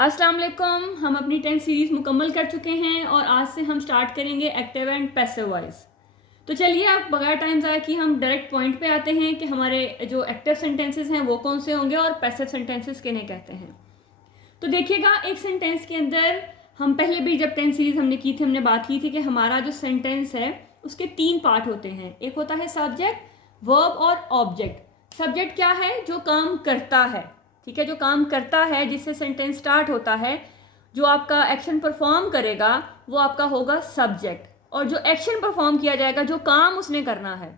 अस्सलाम वालेकुम। हम अपनी 10th सीरीज़ मुकम्मल कर चुके हैं और आज से हम स्टार्ट करेंगे एक्टिव एंड पैसिव वॉइस। तो चलिए अब बगैर टाइम ज़ाया कि हम डायरेक्ट पॉइंट पे आते हैं कि हमारे जो एक्टिव सेंटेंसेस हैं वो कौन से होंगे और पैसिव सेंटेंसेस किन्हें कहते हैं। तो देखिएगा, एक सेंटेंस के अंदर हम पहले भी जब 10th सीरीज़ हमने की थी, हमने बात की थी कि हमारा जो सेंटेंस है उसके 3 पार्ट होते हैं। एक होता है सब्जेक्ट, वर्ब और ऑब्जेक्ट। सब्जेक्ट क्या है? जो काम करता है, ठीक है, जो काम करता है, जिससे सेंटेंस स्टार्ट होता है, जो आपका एक्शन परफॉर्म करेगा वो आपका होगा सब्जेक्ट। और जो एक्शन परफॉर्म किया जाएगा, जो काम उसने करना है,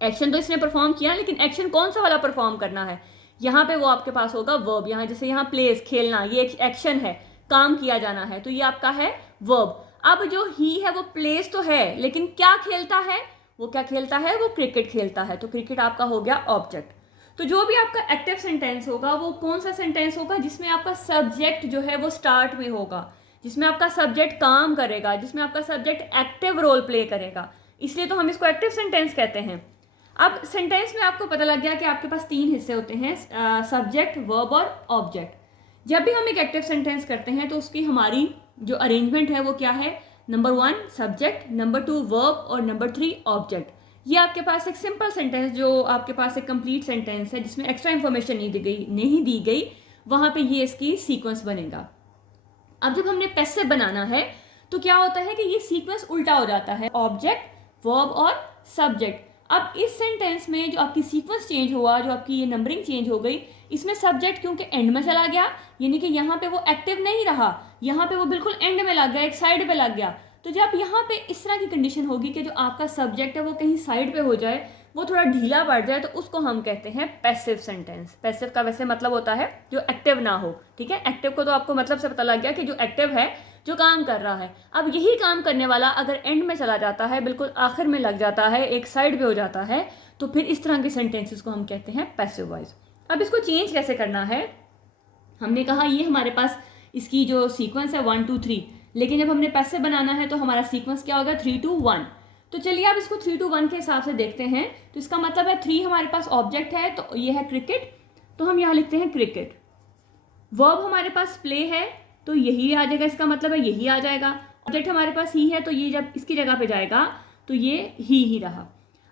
एक्शन तो इसने परफॉर्म किया लेकिन एक्शन कौन सा वाला परफॉर्म करना है, यहाँ पे वो आपके पास होगा वर्ब। यहाँ जैसे यहाँ प्लेस, खेलना, ये एक एक्शन है, काम किया जाना है, तो ये आपका है वर्ब। अब जो ही है वो प्लेस तो है लेकिन क्या खेलता है? वो क्या खेलता है? वो क्रिकेट खेलता है, तो क्रिकेट आपका हो गया ऑब्जेक्ट। तो जो भी आपका एक्टिव सेंटेंस होगा वो कौन सा सेंटेंस होगा? जिसमें आपका सब्जेक्ट जो है वो स्टार्ट में होगा, जिसमें आपका सब्जेक्ट काम करेगा, जिसमें आपका सब्जेक्ट एक्टिव रोल प्ले करेगा, इसलिए तो हम इसको एक्टिव सेंटेंस कहते हैं। अब सेंटेंस में आपको पता लग गया कि आपके पास 3 हिस्से होते हैं, सब्जेक्ट, वर्ब और ऑब्जेक्ट। जब भी हम एक एक्टिव सेंटेंस करते हैं तो उसकी हमारी जो अरेंजमेंट है वो क्या है? नंबर 1 सब्जेक्ट, नंबर 2 वर्ब और नंबर 3 ऑब्जेक्ट। ये आपके पास एक सिंपल सेंटेंस, जो आपके पास एक कंप्लीट सेंटेंस है जिसमें एक्स्ट्रा इंफॉर्मेशन नहीं दी गई, वहां पे ये इसकी सीक्वेंस बनेगा। अब जब हमने पैसिव बनाना है तो क्या होता है कि ये सीक्वेंस उल्टा हो जाता है, ऑब्जेक्ट, वर्ब और सब्जेक्ट। अब इस सेंटेंस में जो आपकी सीक्वेंस चेंज हुआ, जो आपकी ये नंबरिंग चेंज हो गई, इसमें सब्जेक्ट क्योंकि एंड में चला गया, यानी कि यहाँ पे वो एक्टिव नहीं रहा, यहाँ पे वो बिल्कुल एंड में लग गया, एक साइड पे लग गया। तो जब यहाँ पे इस तरह की कंडीशन होगी कि जो आपका सब्जेक्ट है वो कहीं साइड पे हो जाए, वो थोड़ा ढीला पड़ जाए, तो उसको हम कहते हैं पैसिव सेंटेंस। पैसिव का वैसे मतलब होता है जो एक्टिव ना हो, ठीक है। एक्टिव को तो आपको मतलब से पता लग गया कि जो एक्टिव है, जो काम कर रहा है। अब यही काम करने वाला अगर एंड में चला जाता है, बिल्कुल आखिर में लग जाता है, एक साइड पे हो जाता है, तो फिर इस तरह के सेंटेंसेस को हम कहते हैं पैसिव वॉइस। अब इसको चेंज कैसे करना है? हमने कहा ये हमारे पास इसकी जो सीक्वेंस है 1 2 3, लेकिन जब हमने पैसिव बनाना है तो हमारा सीक्वेंस क्या होगा? 3 2 1। तो चलिए आप इसको 3 2 1 के हिसाब से देखते हैं। तो इसका मतलब है 3 हमारे पास ऑब्जेक्ट है, तो ये है क्रिकेट, तो हम यहाँ लिखते हैं क्रिकेट। वर्ब हमारे पास प्ले है, तो यही आ जाएगा, इसका मतलब है यही आ जाएगा। ऑब्जेक्ट हमारे पास ही है, तो ये जब इसकी जगह पे जाएगा तो ये ही रहा।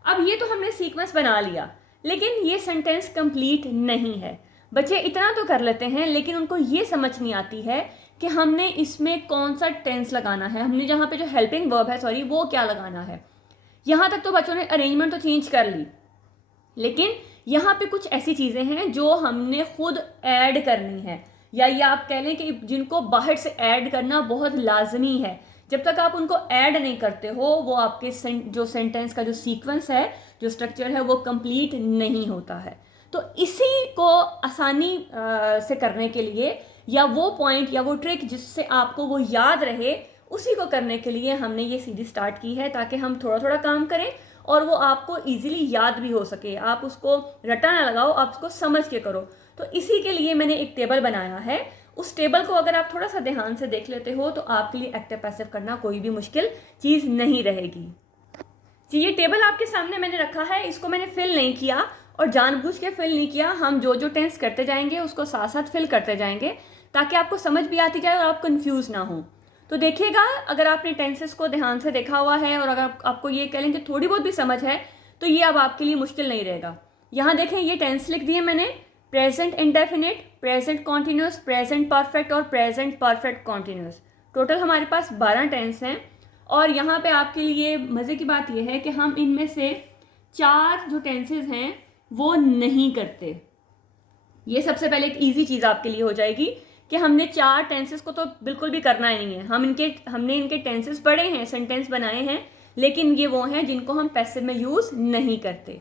अब ये तो हमने सीक्वेंस बना लिया, लेकिन ये सेंटेंस कंप्लीट नहीं है। बच्चे इतना तो कर लेते हैं लेकिन उनको ये समझ नहीं आती है कि हमने इसमें कौन सा टेंस लगाना है, हमने जहाँ पे जो हेल्पिंग वर्ब है, सॉरी, वो क्या लगाना है। यहाँ तक तो बच्चों ने अरेंजमेंट तो चेंज कर ली, लेकिन यहाँ पे कुछ ऐसी चीज़ें हैं जो हमने खुद ऐड करनी है, या ये आप कह लें कि जिनको बाहर से ऐड करना बहुत लाजमी है। जब तक आप उनको ऐड नहीं करते हो, वो आपके जो सेंटेंस का जो सीक्वेंस है, जो स्ट्रक्चर है, वो कंप्लीट नहीं होता है। तो इसी को आसानी से करने के लिए, या वो पॉइंट या वो ट्रिक जिससे आपको वो याद रहे, उसी को करने के लिए हमने ये सीरीज स्टार्ट की है, ताकि हम थोड़ा थोड़ा काम करें और वो आपको इजीली याद भी हो सके। आप उसको रटा ना लगाओ, आप उसको समझ के करो। तो इसी के लिए मैंने एक टेबल बनाया है। उस टेबल को अगर आप थोड़ा सा ध्यान से देख लेते हो तो आपके लिए एक्टिव पैसिव करना कोई भी मुश्किल चीज़ नहीं रहेगी। जी, ये टेबल आपके सामने मैंने रखा है, इसको मैंने फिल नहीं किया और जानबूझ के फिल नहीं किया। हम जो जो टेंस करते जाएंगे उसको साथ साथ फिल करते जाएंगे, ताकि आपको समझ भी आती जाए और आप कंफ्यूज ना हो। तो देखिएगा, अगर आपने टेंसेस को ध्यान से देखा हुआ है और अगर आपको ये कह लें कि थोड़ी बहुत भी समझ है, तो ये अब आपके लिए मुश्किल नहीं रहेगा। यहाँ देखें, ये टेंस लिख दिए मैंने, present indefinite, present continuous, present perfect और प्रेजेंट परफेक्ट कॉन्टिन्यूस। टोटल हमारे पास 12 टेंस हैं। और यहाँ पे आपके लिए मज़े की बात यह है कि हम इनमें से 4 जो टेंसेस हैं वो नहीं करते। ये सबसे पहले एक ईजी चीज़ आपके लिए हो जाएगी कि हमने 4 टेंसेस को तो बिल्कुल भी करना ही नहीं है। हमने इनके टेंसेस पढ़े हैं, सेंटेंस बनाए हैं, लेकिन ये वो हैं जिनको हम पैसिव में यूज़ नहीं करते।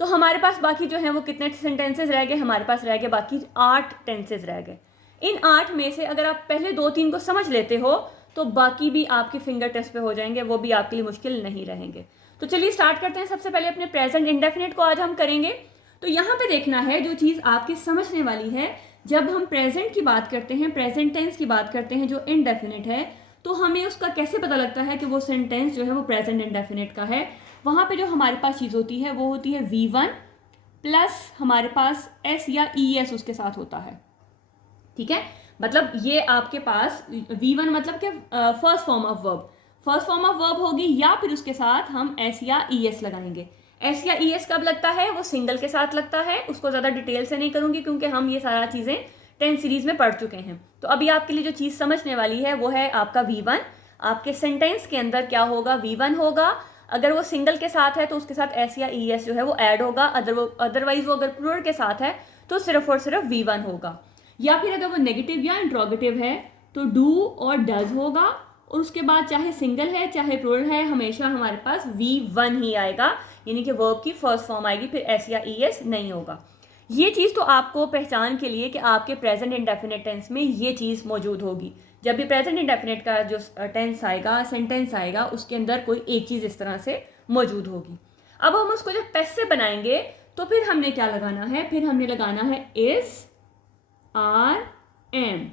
तो हमारे पास बाकी जो हैं वो कितने सेंटेंसेस रह गए? हमारे पास रह गए बाकी 8 टेंसेस रह गए। इन 8 में से अगर आप पहले 2-3 को समझ लेते हो तो बाकी भी आपके फिंगर टिप्स पे हो जाएंगे, वो भी आपके लिए मुश्किल नहीं रहेंगे। तो चलिए स्टार्ट करते हैं। सबसे पहले अपने प्रेजेंट इंडेफिनिट को आज हम करेंगे। तो यहाँ पे देखना है, जो चीज़ आपके समझने वाली है, जब हम प्रेजेंट की बात करते हैं, प्रेजेंट टेंस की बात करते हैं जो इंडेफिनिट है, तो हमें उसका कैसे पता लगता है कि वो सेंटेंस जो है वो प्रेजेंट इंडेफिनिट का है। वहाँ पे जो हमारे पास चीज़ होती है वो होती है V1 प्लस हमारे पास S या ES उसके साथ होता है, ठीक है। मतलब ये आपके पास V1 मतलब कि first form of verb, first form of verb होगी, या फिर उसके साथ हम एस या ई एस लगाएंगे। एस या ई एस कब लगता है? वो सिंगल के साथ लगता है। उसको ज़्यादा डिटेल से नहीं करूँगी क्योंकि हम ये सारा चीज़ें 10 सीरीज में पढ़ चुके हैं। तो अभी आपके लिए जो चीज़ समझने वाली है वो है आपका V1। आपके सेंटेंस के अंदर क्या होगा? V1 होगा। अगर वो सिंगल के साथ है तो उसके साथ एस या ई एस जो है वो ऐड होगा। अदरवाइज वो अगर प्लूरल के साथ है तो सिर्फ और सिर्फ V1 होगा। या फिर अगर वो नेगेटिव या इंट्रोगेटिव है तो डू और डज होगा, और उसके बाद चाहे सिंगल है चाहे प्लूरल है हमेशा हमारे पास V1 ही आएगा, यानी कि वर्ब की फर्स्ट फॉर्म आएगी, फिर एस या ई एस नहीं होगा। ये चीज़ तो आपको पहचान के लिए कि आपके प्रेजेंट इंडेफिनिट टेंस में ये चीज़ मौजूद होगी। जब भी प्रेजेंट इंडेफिनिट का जो टेंस आएगा, सेंटेंस आएगा, उसके अंदर कोई एक चीज़ इस तरह से मौजूद होगी। अब हम उसको जब पैसिव बनाएंगे तो फिर हमने क्या लगाना है? फिर हमने लगाना है इज, आर, एम।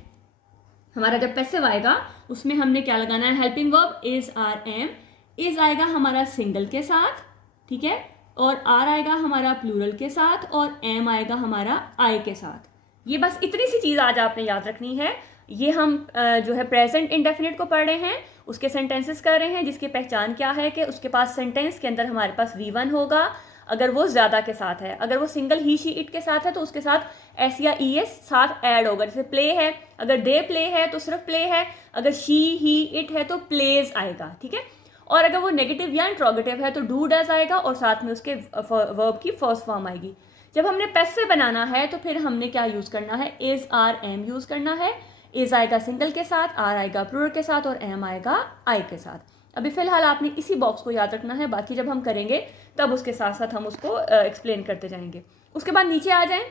हमारा जब पैसिव आएगा उसमें हमने क्या लगाना है? Helping verb is, are, am. Is आएगा हमारा सिंगल के साथ, ठीक है, और आर आएगा हमारा प्लूरल के साथ, और एम आएगा हमारा आई के साथ। ये बस इतनी सी चीज़ आज आपने याद रखनी है। ये हम जो है प्रेजेंट इंडेफिनिट को पढ़ रहे हैं, उसके सेंटेंसेस कर रहे हैं, जिसकी पहचान क्या है कि उसके पास सेंटेंस के अंदर हमारे पास V1 होगा अगर वो ज़्यादा के साथ है। अगर वो सिंगल ही, शी, इट के साथ है तो उसके साथ एस या ई एस साथ ऐड होगा। जैसे प्ले है, अगर दे प्ले है तो सिर्फ प्ले है, अगर शी, ही, इट है तो प्लेज आएगा, ठीक है। और अगर वो नेगेटिव या इंट्रोगेटिव है तो डू, डज आएगा, और साथ में उसके वर्ब की फर्स्ट फॉर्म आएगी। जब हमने पैसिव बनाना है तो फिर हमने क्या यूज़ करना है? इज, आर, एम यूज़ करना है। इज आएगा सिंगल के साथ, आर आएगा प्लूरल के साथ, और एम आएगा आई के साथ। अभी फिलहाल आपने इसी बॉक्स को याद रखना है, बाकी जब हम करेंगे तब उसके साथ साथ हम उसको एक्सप्लेन करते जाएंगे। उसके बाद नीचे आ जाएं।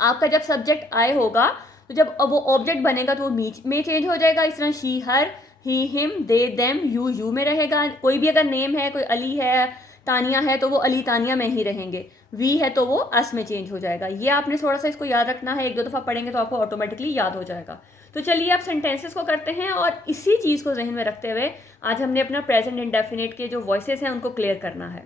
आपका जब सब्जेक्ट आए होगा तो जब वो ऑब्जेक्ट बनेगा तो वो में चेंज हो जाएगा। इस तरह she, her, he, him, they, them, you में रहेगा। कोई भी अगर नेम है, कोई अली है, तानिया है, तो वो अली, तानिया में ही रहेंगे। वी है तो वो अस में चेंज हो जाएगा। ये आपने थोड़ा सा इसको याद रखना है, एक दो दफ़ा पढ़ेंगे तो आपको ऑटोमेटिकली याद हो जाएगा। तो चलिए आप सेंटेंसेस को करते हैं, और इसी चीज़ को जहन में रखते हुए आज हमने अपना प्रेजेंट इंडेफिनिट के जो वॉइसेस हैं उनको क्लियर करना है।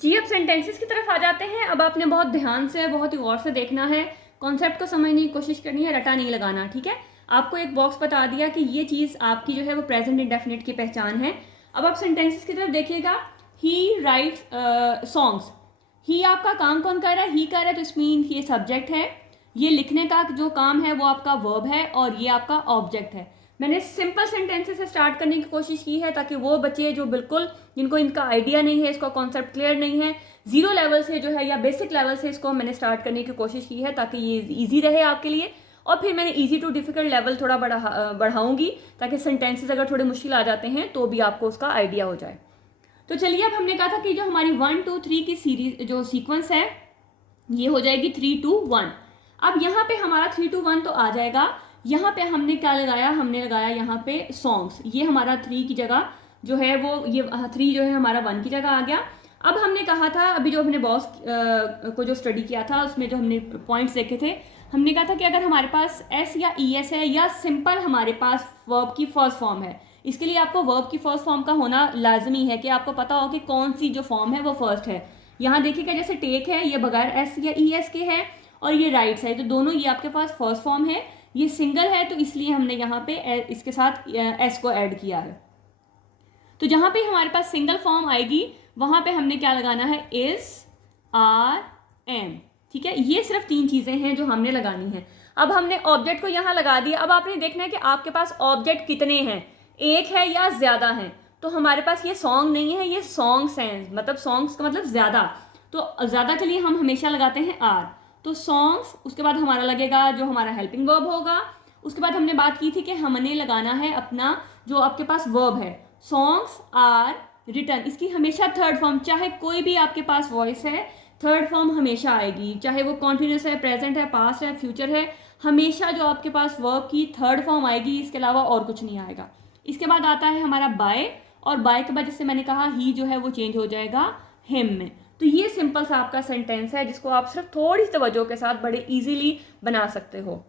जी, अब सेंटेंसेस की तरफ आ जाते हैं। अब आपने बहुत ध्यान से, बहुत ही गौर से देखना है, कॉन्सेप्ट को समझने की कोशिश करनी है, रटा नहीं लगाना, ठीक है। आपको एक बॉक्स बता दिया कि ये चीज़ आपकी जो है वो प्रेजेंट इंडेफिनिट की पहचान है। अब आप सेंटेंसेस की तरफ देखिएगा। ही राइट्स सॉन्ग्स। ही आपका काम कौन कर रहा है? ही कर रहा है, तो इस मीन ये सब्जेक्ट है। ये लिखने का जो काम है वो आपका वर्ब है, और ये आपका ऑब्जेक्ट है। मैंने सिंपल सेंटेंसेस से स्टार्ट करने की कोशिश की है ताकि वो बच्चे जो बिल्कुल जिनको इनका आइडिया नहीं है, इसका कॉन्सेप्ट क्लियर नहीं है, जीरो लेवल से जो है या बेसिक लेवल से इसको मैंने स्टार्ट करने की कोशिश की है ताकि ये इजी रहे आपके लिए। और फिर मैंने इजी टू डिफिकल्ट लेवल थोड़ा बढ़ाऊंगी ताकि सेंटेंसेस अगर थोड़े मुश्किल आ जाते हैं तो भी आपको उसका आइडिया हो जाए। तो चलिए, अब हमने कहा था कि जो हमारी 1, 2, 3 की सीरीज जो सीक्वेंस है ये हो जाएगी 3, 2, 1। अब यहाँ पे हमारा 3, 2, 1 तो आ जाएगा। यहाँ पे हमने क्या लगाया? हमने लगाया यहाँ पे सॉन्ग्स। ये हमारा 3 की जगह जो है वो ये 3 जो है हमारा 1 की जगह आ गया। अब हमने कहा था, अभी जो हमने बॉस को जो स्टडी किया था उसमें जो हमने पॉइंट्स देखे थे, हमने कहा था कि अगर हमारे पास एस या ई एस है या सिंपल हमारे पास वर्ब की फर्स्ट फॉर्म है, इसके लिए आपको वर्ब की फर्स्ट फॉर्म का होना लाजमी है कि आपको पता हो कि कौन सी जो फॉर्म है वो फर्स्ट है। यहाँ देखिएगा, जैसे टेक है ये बगैर एस या ई एस के है, और ये राइट्स है, तो दोनों ये आपके पास फर्स्ट फॉर्म है। ये सिंगल है तो इसलिए हमने यहाँ पे इसके साथ एस को ऐड किया है। तो जहाँ पे हमारे पास सिंगल फॉर्म आएगी वहाँ पे हमने क्या लगाना है? इज, आर, एम, ठीक है। ये सिर्फ 3 चीज़ें हैं जो हमने लगानी है। अब हमने ऑब्जेक्ट को यहाँ लगा दिया। अब आपने देखना है कि आपके पास ऑब्जेक्ट कितने हैं, एक है या ज़्यादा हैं। तो हमारे पास ये सॉन्ग नहीं है, ये सॉन्ग्स हैं, मतलब सॉन्ग्स का मतलब ज़्यादा। तो ज़्यादा के लिए हम हमेशा लगाते हैं आर, तो सॉन्ग्स। उसके बाद हमारा लगेगा जो हमारा हेल्पिंग वर्ब होगा। उसके बाद हमने बात की थी कि हमने लगाना है अपना जो आपके पास वर्ब है, सॉन्ग्स आर रिटर्न। इसकी हमेशा थर्ड फॉर्म, चाहे कोई भी आपके पास वॉइस है, थर्ड फॉर्म हमेशा आएगी, चाहे वो कॉन्टिन्यूस है, प्रेजेंट है, पास्ट है, फ्यूचर है, हमेशा जो आपके पास वर्ब की थर्ड फॉर्म आएगी, इसके अलावा और कुछ नहीं आएगा। इसके बाद आता है हमारा बाय, और बाय के बाद जैसे मैंने कहा ही जो है वो चेंज हो जाएगा हिम में। तो ये सिंपल सा आपका सेंटेंस है जिसको आप सिर्फ थोड़ी सी तवज्जो के साथ बड़े इजीली बना सकते हो।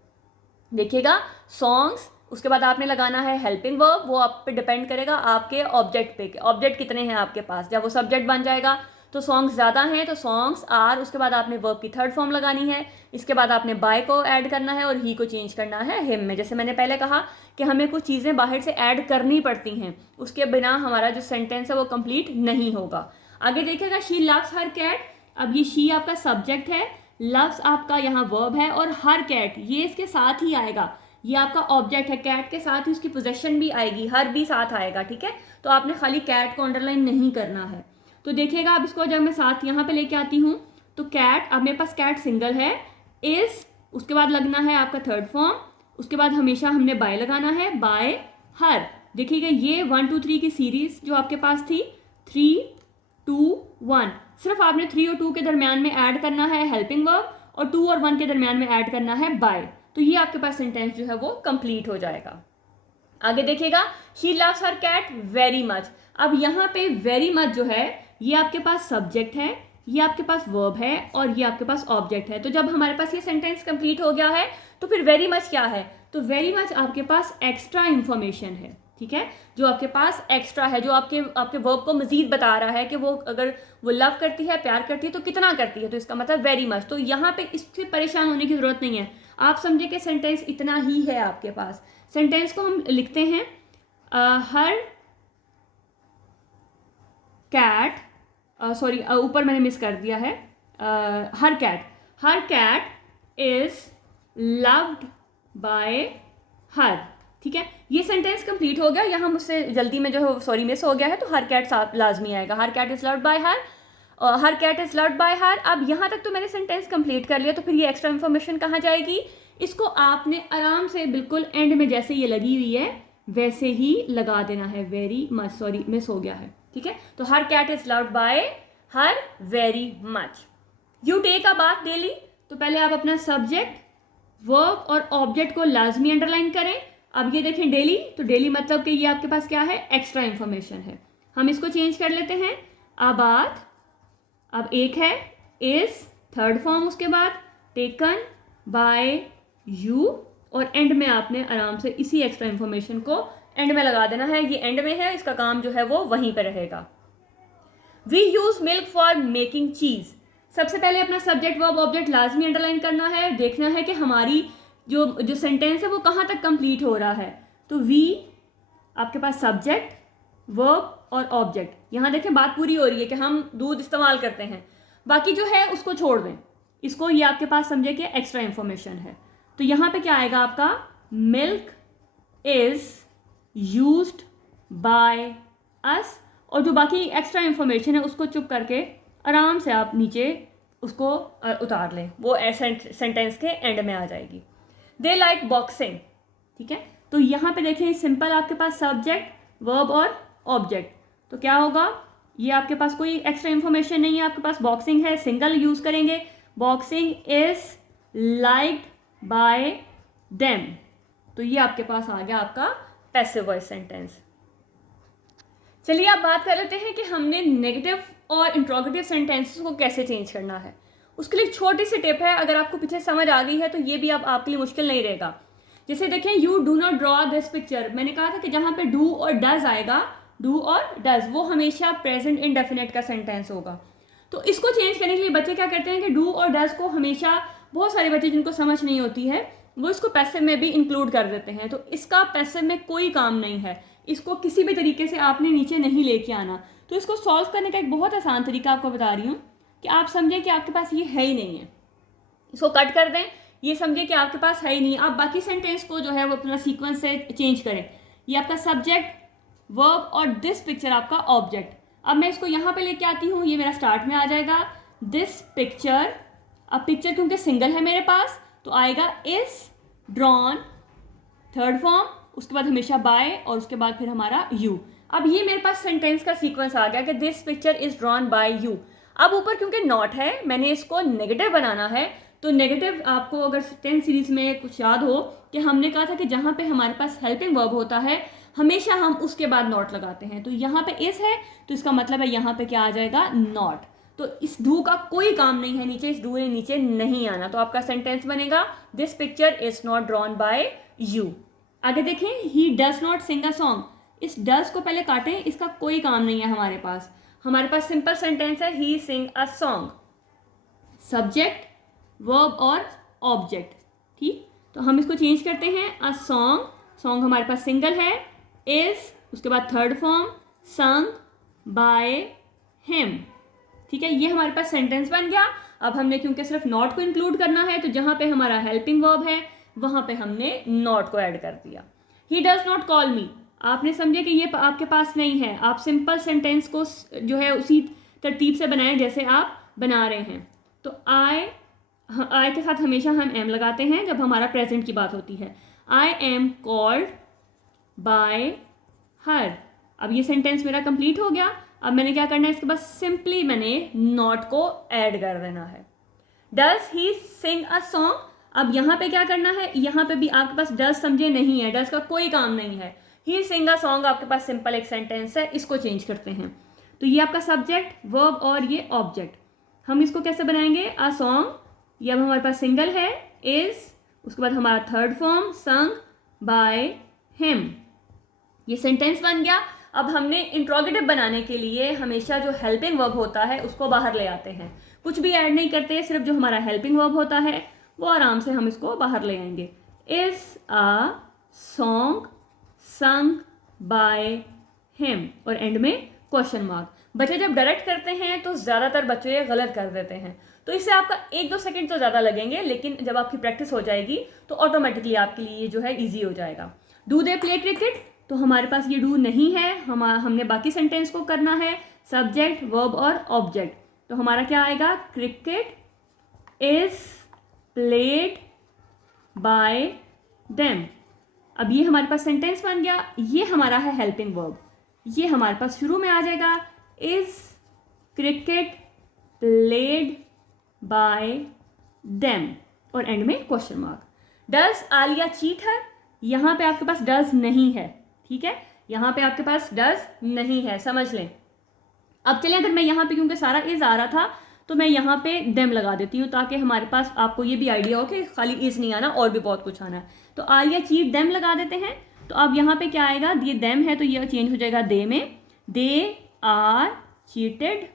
देखिएगा, सॉन्ग्स, उसके बाद आपने लगाना है हेल्पिंग वर्ब, वो आप पे डिपेंड करेगा आपके ऑब्जेक्ट पे, ऑब्जेक्ट कितने हैं आपके पास। जब वो सब्जेक्ट बन जाएगा तो सॉन्ग्स ज़्यादा हैं तो सॉन्ग्स आर, उसके बाद आपने वर्ब की थर्ड फॉर्म लगानी है, इसके बाद आपने बाय को ऐड करना है और ही को चेंज करना है हिम में। जैसे मैंने पहले कहा कि हमें कुछ चीज़ें बाहर से ऐड करनी पड़ती हैं, उसके बिना हमारा जो सेंटेंस है वो कंप्लीट नहीं होगा। आगे देखिएगा, शी लव्स हर कैट। अब ये शी आपका सब्जेक्ट है, लव्स आपका यहाँ वर्ब है और हर कैट ये इसके साथ ही आएगा, ये आपका ऑब्जेक्ट है, कैट के साथ ही उसकी पोजेशन भी आएगी, हर भी साथ आएगा, ठीक है। तो आपने खाली कैट को अंडरलाइन नहीं करना है। तो देखिएगा अब इसको जब मैं साथ यहाँ पे लेके आती हूँ तो कैट, अब मेरे पास कैट सिंगल है, इज, उसके बाद लगना है आपका थर्ड फॉर्म, उसके बाद हमेशा हमने बाय लगाना है, बाय हर। देखिएगा ये 1 2 3 की सीरीज जो आपके पास थी, 3 2 1, सिर्फ आपने 3 और 2 के दरमियान में ऐड करना है हेल्पिंग वर्ब और 2 और 1 के दरमियान में ऐड करना है बाय। तो ये आपके पास सेंटेंस जो है वो कंप्लीट हो जाएगा। आगे देखिएगा, she loves her cat very much. अब यहाँ पे वेरी मच जो है ये आपके पास सब्जेक्ट है, ये आपके पास वर्ब है और ये आपके पास ऑब्जेक्ट है। तो जब हमारे पास ये सेंटेंस कंप्लीट हो गया है तो फिर वेरी मच क्या है, तो वेरी मच आपके पास एक्स्ट्रा इंफॉर्मेशन है, ठीक है, जो आपके पास एक्स्ट्रा है, जो आपके वर्ब को मजीद बता रहा है कि वो अगर वो लव करती है, प्यार करती है तो कितना करती है, तो इसका मतलब वेरी मच। तो यहाँ पे इससे परेशान होने की जरूरत नहीं है, आप समझे कि सेंटेंस इतना ही है आपके पास। सेंटेंस को हम लिखते हैं हर कैट, सॉरी ऊपर मैंने मिस कर दिया है, her cat is loved by her, ठीक है। ये सेंटेंस कंप्लीट हो गया, यहाँ मुझसे जल्दी में जो है सॉरी मिस हो गया है, तो हर कैट लाजमी आएगा, her cat is loved by her, her cat is loved by her. अब यहाँ तक तो मैंने सेंटेंस कंप्लीट कर लिया, तो फिर ये एक्स्ट्रा इन्फॉर्मेशन कहाँ जाएगी, इसको आपने आराम से बिल्कुल एंड में जैसे ये लगी हुई है वैसे ही लगा देना है, वेरी मच, सॉरी मिस हो गया है, ठीक है। तो her cat is loved by her very much. You take a bath daily, तो पहले आप अपना सब्जेक्ट, वर्ब और ऑब्जेक्ट को लाजमी अंडरलाइन करें। अब ये देखें डेली, तो डेली मतलब कि ये आपके पास क्या है, एक्स्ट्रा इंफॉर्मेशन है। हम इसको चेंज कर लेते हैं, अ बाथ, अब एक है, इज थर्ड फॉर्म, उसके बाद टेकन बाय यू और एंड में आपने आराम से इसी एक्स्ट्रा इंफॉर्मेशन को एंड में लगा देना है। ये एंड में है, इसका काम जो है वो वहीं पे रहेगा। We use milk for making cheese, सबसे पहले अपना सब्जेक्ट वर्ब ऑब्जेक्ट लाजमी अंडरलाइन करना है, देखना है कि हमारी जो सेंटेंस है वो कहाँ तक कंप्लीट हो रहा है। तो वी आपके पास सब्जेक्ट, वर्ब और ऑब्जेक्ट, यहाँ देखें बात पूरी हो रही है कि हम दूध इस्तेमाल करते हैं, बाकी जो है उसको छोड़ दें, इसको ये आपके पास समझे कि एक्स्ट्रा इंफॉर्मेशन है। तो यहाँ पे क्या आएगा आपका, milk is used by us, और जो बाकी एक्स्ट्रा इंफॉर्मेशन है उसको चुप करके आराम से आप नीचे उसको उतार लें, वो सेंटेंस के एंड में आ जाएगी। दे लाइक बॉक्सिंग, ठीक है। तो यहाँ पे देखें सिंपल आपके पास सब्जेक्ट, वर्ब और ऑब्जेक्ट, तो क्या होगा, ये आपके पास कोई एक्स्ट्रा इंफॉर्मेशन नहीं है, आपके पास बॉक्सिंग है, सिंगल यूज करेंगे, boxing is liked by them. तो ये आपके पास आ गया आपका पैसिव वॉइस सेंटेंस। चलिए आप बात कर लेते हैं कि हमने नेगेटिव और इंट्रोगेटिव सेंटेंसेस को कैसे चेंज करना है। उसके लिए छोटी सी टिप है, अगर आपको पीछे समझ आ गई है तो ये भी अब आपके लिए मुश्किल नहीं रहेगा। जैसे देखें, you do not draw this picture, मैंने कहा था कि जहाँ पे डू और डज आएगा, डू और डज, वो हमेशा प्रेजेंट इंडेफिनिट का सेंटेंस होगा। तो इसको चेंज करने के लिए बच्चे क्या करते हैं कि डू और डज को हमेशा, बहुत सारे बच्चे जिनको समझ नहीं होती है वो इसको पैसिव में भी इंक्लूड कर देते हैं। तो इसका पैसिव में कोई काम नहीं है, इसको किसी भी तरीके से आपने नीचे नहीं लेके आना। तो इसको सॉल्व करने का एक बहुत आसान तरीका आपको बता रही हूँ कि आप समझें कि आपके पास ये है ही नहीं है, इसको कट कर दें, ये समझें कि आपके पास है ही नहीं, आप बाकी सेंटेंस को जो है वो अपना सीक्वेंस से चेंज करें। ये आपका सब्जेक्ट, वर्ब और दिस पिक्चर आपका ऑब्जेक्ट। अब मैं इसको यहाँ पे लेके आती हूँ, ये मेरा स्टार्ट में आ जाएगा, दिस पिक्चर। अब पिक्चर क्योंकि सिंगल है मेरे पास तो आएगा इज ड्रॉन, थर्ड फॉर्म, उसके बाद हमेशा बाय और उसके बाद फिर हमारा यू। अब ये मेरे पास सेंटेंस का सीक्वेंस आ गया कि this picture is drawn by you. अब ऊपर क्योंकि नॉट है, मैंने इसको नेगेटिव बनाना है, तो नेगेटिव आपको अगर 10 सीरीज में कुछ याद हो कि हमने कहा था कि जहाँ पे हमारे पास हेल्पिंग वर्ब होता है हमेशा हम उसके बाद नॉट लगाते हैं। तो यहाँ पे इज है तो इसका मतलब है यहाँ पे क्या आ जाएगा, नॉट। तो इस डू का कोई काम नहीं है नीचे, इस डू ने नीचे नहीं आना, तो आपका सेंटेंस बनेगा this picture is not drawn by you. आगे देखें, he does not sing a song, इस डज को पहले काटें, इसका कोई काम नहीं है हमारे पास। हमारे पास सिंपल सेंटेंस है ही सिंग अ सॉन्ग, सब्जेक्ट वर्ब और ऑब्जेक्ट, ठीक। तो हम इसको चेंज करते हैं, अ सॉन्ग, सॉन्ग हमारे पास सिंगल है, इज उसके बाद third form, sung by him, ठीक है। ये हमारे पास सेंटेंस बन गया। अब हमने क्योंकि सिर्फ नॉट को इंक्लूड करना है तो जहां पे हमारा हेल्पिंग वर्ब है वहां पे हमने नॉट को ऐड कर दिया। ही डज नॉट कॉल मी, आपने समझे कि ये आपके पास नहीं है, आप सिंपल सेंटेंस को जो है उसी तरतीब से बनाएं जैसे आप बना रहे हैं। तो आई के साथ हमेशा हम एम लगाते हैं जब हमारा प्रेजेंट की बात होती है। I am called by her, अब ये सेंटेंस मेरा कंप्लीट हो गया। अब मैंने क्या करना है, इसके बाद सिंपली मैंने नॉट को ऐड कर देना है। Does he Singh a song, अब यहाँ पे क्या करना है, यहाँ पे भी आपके पास डज समझे नहीं है, डज का कोई काम नहीं है। ही सिंग अ सॉन्ग आपके पास सिंपल एक सेंटेंस है, इसको चेंज करते हैं। तो ये आपका सब्जेक्ट वर्ब और ये ऑब्जेक्ट, हम इसको कैसे बनाएंगे, अ सॉन्ग, ये अब हमारे पास सिंगल है, इज उसके बाद हमारा third form sung by him, ये सेंटेंस बन गया। अब हमने इंट्रोगेटिव बनाने के लिए हमेशा जो हेल्पिंग वर्ब होता है उसको बाहर ले आते हैं, कुछ भी ऐड नहीं करते, सिर्फ जो हमारा हेल्पिंग वर्ब होता है वो आराम से हम इसको बाहर ले आएंगे। Is a song sung by him और एंड में क्वेश्चन मार्क। बच्चे जब डायरेक्ट करते हैं तो ज़्यादातर बच्चे ये गलत कर देते हैं, तो इससे आपका 1-2 सेकंड तो ज़्यादा लगेंगे, लेकिन जब आपकी प्रैक्टिस हो जाएगी तो ऑटोमेटिकली आपके लिए ये जो है ईजी हो जाएगा। डू दे प्ले क्रिकेट, तो हमारे पास ये डू नहीं है, हमने बाकी सेंटेंस को करना है, सब्जेक्ट वर्ब और ऑब्जेक्ट। तो हमारा क्या आएगा, cricket is played by them. अब ये हमारे पास सेंटेंस बन गया, ये हमारा है हेल्पिंग वर्ब, ये हमारे पास शुरू में आ जाएगा, is cricket played by them और एंड में question mark. Does Alia cheat her, यहाँ पे आपके पास डज नहीं है, ठीक है, यहाँ पे आपके पास डज नहीं है, समझ लें। अब चलिए, अगर मैं यहाँ पे क्योंकि सारा इज आ रहा था तो मैं यहाँ पे देम लगा देती हूँ ताकि हमारे पास आपको ये भी आइडिया हो कि खाली इज नहीं आना, और भी बहुत कुछ आना है। तो आलिया चीट देम लगा देते हैं। तो अब यहाँ पे क्या आएगा, ये देम है तो ये चेंज हो जाएगा दे में, they are cheated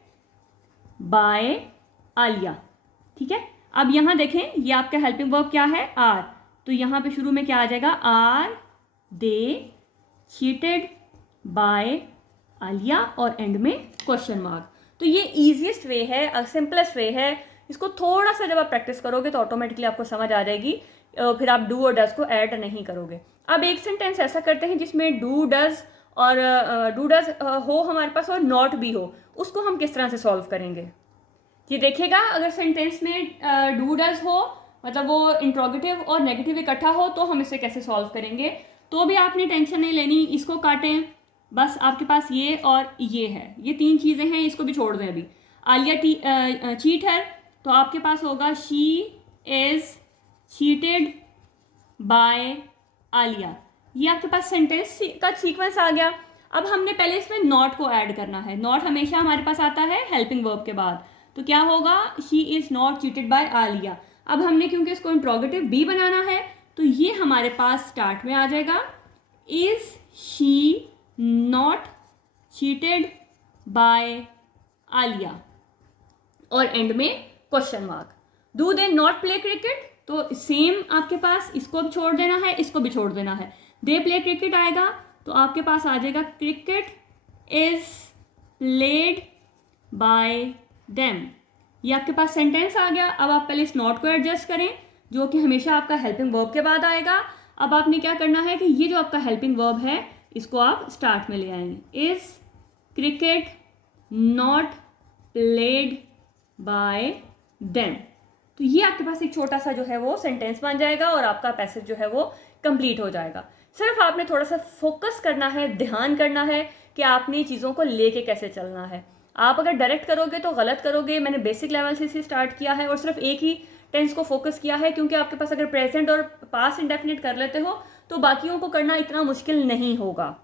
by Alia, ठीक है। अब यहाँ देखें, ये आपका हेल्पिंग वर्ब क्या है, आर, तो यहाँ पे शुरू में क्या आ जाएगा, are they cheated by Alia और एंड में क्वेश्चन मार्क। तो ये ईजीएस्ट वे है, सिंपलेस्ट वे है, इसको थोड़ा सा जब आप प्रैक्टिस करोगे तो ऑटोमेटिकली आपको समझ आ जाएगी, फिर आप डू और डज को ऐड नहीं करोगे। अब एक सेंटेंस ऐसा करते हैं जिसमें डू डज और डू डज हो हमारे पास और नॉट भी हो, उसको हम किस तरह से सॉल्व करेंगे। ये देखिएगा, अगर सेंटेंस में डू डज हो, मतलब वो इंट्रोगेटिव और नेगेटिव इकट्ठा हो, तो हम इसे कैसे सॉल्व करेंगे। तो भी आपने टेंशन नहीं लेनी, इसको काटें, बस आपके पास ये और ये है, ये 3 चीज़ें हैं, इसको भी छोड़ दें। अभी आलिया चीट है तो आपके पास होगा she is cheated by Alia, ये आपके पास सेंटेंस का सीक्वेंस आ गया। अब हमने पहले इसमें नॉट को ऐड करना है, नॉट हमेशा हमारे पास आता है हेल्पिंग वर्ब के बाद, तो क्या होगा, she is not cheated by Alia. अब हमने क्योंकि इसको इंट्रोगेटिव भी बनाना है तो ये हमारे पास स्टार्ट में आ जाएगा, is she not cheated by Alia और एंड में question mark. Do they not play cricket, तो सेम आपके पास इसको भी छोड़ देना है, इसको भी छोड़ देना है। दे प्ले क्रिकेट आएगा तो आपके पास आ जाएगा cricket is played by them, ये आपके पास सेंटेंस आ गया। अब आप पहले इस नॉट को एडजस्ट करें जो कि हमेशा आपका हेल्पिंग वर्ब के बाद आएगा। अब आपने क्या करना है कि ये जो आपका हेल्पिंग वर्ब है इसको आप स्टार्ट में ले आएंगे, is cricket not played by them. तो ये आपके पास एक छोटा सा जो है वो सेंटेंस बन जाएगा और आपका पैसेज जो है वो कंप्लीट हो जाएगा। सिर्फ आपने थोड़ा सा फोकस करना है, ध्यान करना है कि आपने चीज़ों को लेके कैसे चलना है। आप अगर डायरेक्ट करोगे तो गलत करोगे। मैंने बेसिक लेवल से इसे स्टार्ट किया है और सिर्फ एक ही टेंस को फोकस किया है, क्योंकि आपके पास अगर प्रेजेंट और पास्ट इंडेफिनिट कर लेते हो तो बाकियों को करना इतना मुश्किल नहीं होगा।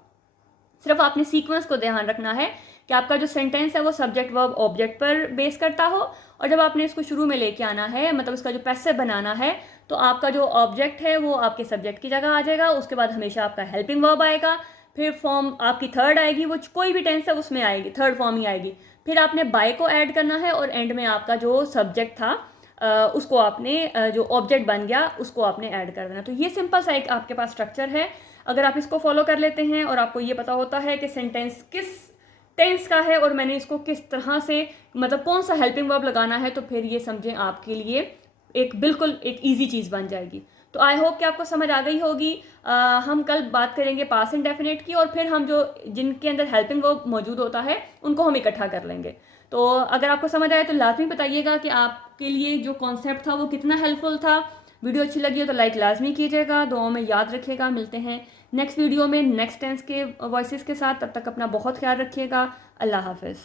सिर्फ आपने सीक्वेंस को ध्यान रखना है कि आपका जो सेंटेंस है वो सब्जेक्ट वर्ब ऑब्जेक्ट पर बेस करता हो, और जब आपने इसको शुरू में लेके आना है, मतलब इसका जो पैसिव बनाना है, तो आपका जो ऑब्जेक्ट है वो आपके सब्जेक्ट की जगह आ जाएगा। उसके बाद हमेशा आपका हेल्पिंग वर्ब आएगा, फिर फॉर्म आपकी थर्ड आएगी, वो कोई भी टेंस है उसमें आएगी, थर्ड फॉर्म ही आएगी। फिर आपने बाय को ऐड करना है और एंड में आपका जो सब्जेक्ट था उसको आपने जो ऑब्जेक्ट बन गया उसको आपने ऐड कर देना। तो ये सिंपल सा एक आपके पास स्ट्रक्चर है। अगर आप इसको फॉलो कर लेते हैं और आपको ये पता होता है कि सेंटेंस किस टेंस का है और मैंने इसको किस तरह से मतलब कौन सा हेल्पिंग वर्ब लगाना है, तो फिर ये समझें आपके लिए एक बिल्कुल एक ईजी चीज़ बन जाएगी। तो आई होप कि आपको समझ आ गई होगी। हम कल बात करेंगे पास्ट इंडेफिनिट की, और फिर हम जो जिनके अंदर हेल्पिंग वर्ब मौजूद होता है उनको हम इकट्ठा कर लेंगे। तो अगर आपको समझ आए तो लाजमी बताइएगा कि आपके लिए जो कॉन्सेप्ट था वो कितना हेल्पफुल था। वीडियो अच्छी लगी हो तो लाइक लाजमी कीजिएगा, दुआओं में याद रखिएगा। मिलते हैं नेक्स्ट वीडियो में नेक्स्ट टेंस के वॉइसेस के साथ। तब तक अपना बहुत ख्याल रखिएगा। अल्लाह हाफिज़।